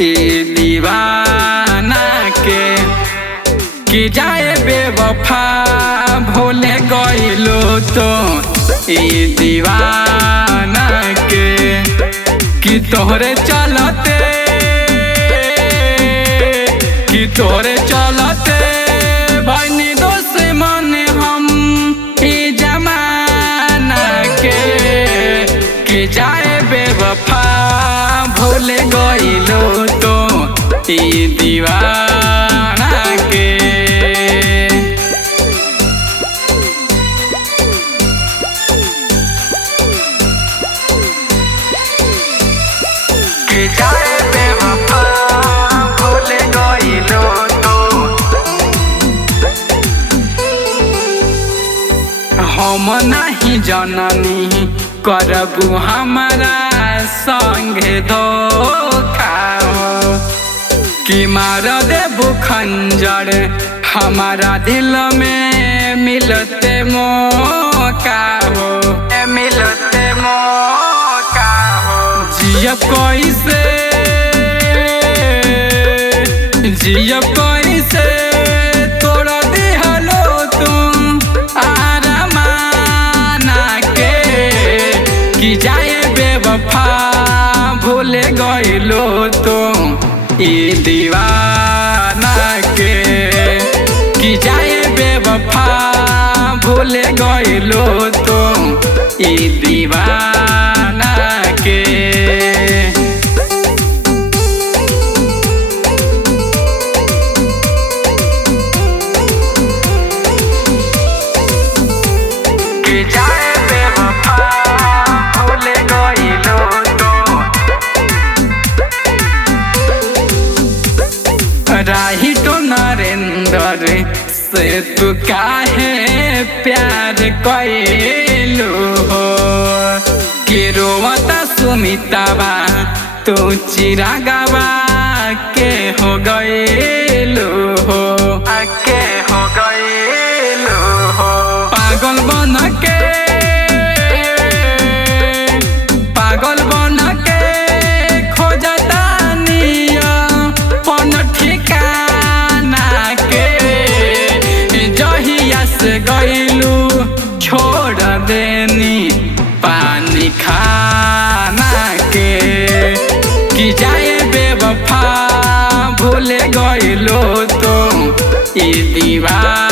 ई दीवाना के कि जाए बेवफा भूले गइलो तो ई दीवाना के कि तोहरे चलते बनी दुश्मन हम ई जमाना के कि जाए बेवफा भूले गइलो तो ई दीवाना के कि जाए बेवफा भूले गइलो तो हम नहीं जननी करबू हमारा संगे धोखा कि मार देबू खंजर हमारा दिल में मिलते मौका हो जियब कैसे तोड़ा दिहलो तुम आरमाना के कि जाए बेवफा भूले गइलो तुम ई दीवाना के कि जाए बेवफा भूले गइलो तुम ई दीवाना के कि जाए बेवफा भूले गइलो तो राही तो नरेंद्र से तू काहे प्यार कइलू हो कि रोवता सुमितावा तू चिरागवा के हो गइलू हो पागल बन के खोजता निया पन ठिकाना के जहिया से गइलू छोड़ देनी पानी खाना के कि जाए बेवफा भूले गइलो तो ई दीवाना